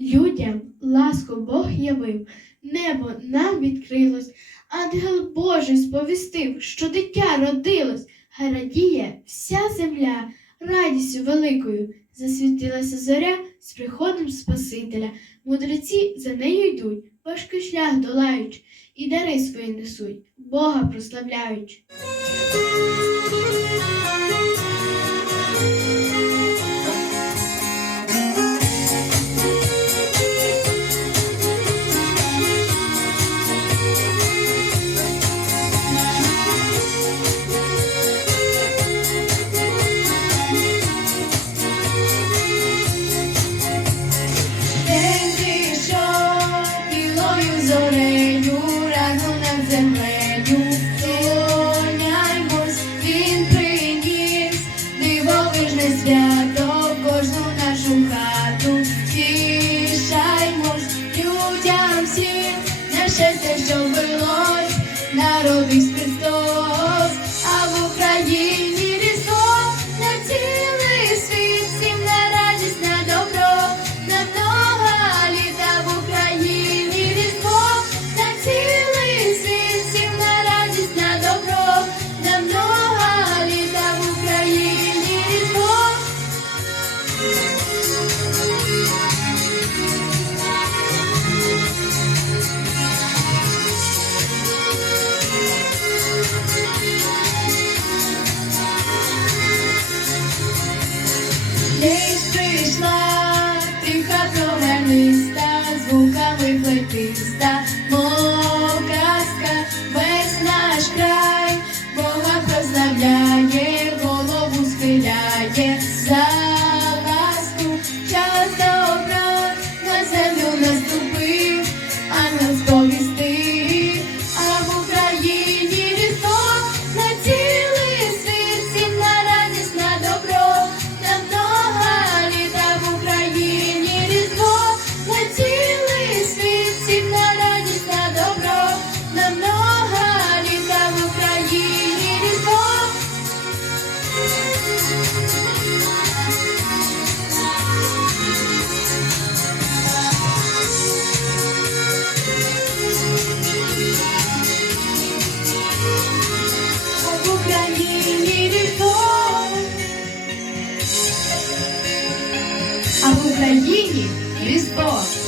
Людям ласку Бог явив, небо нам відкрилось, ангел Божий сповістив, що дитя родилось, радіє вся земля, радістю великою засвітилася зоря з приходом Спасителя. Мудреці за нею йдуть, важкий шлях долають і дари свої несуть, Бога прославляють. dad. Україні Різдво.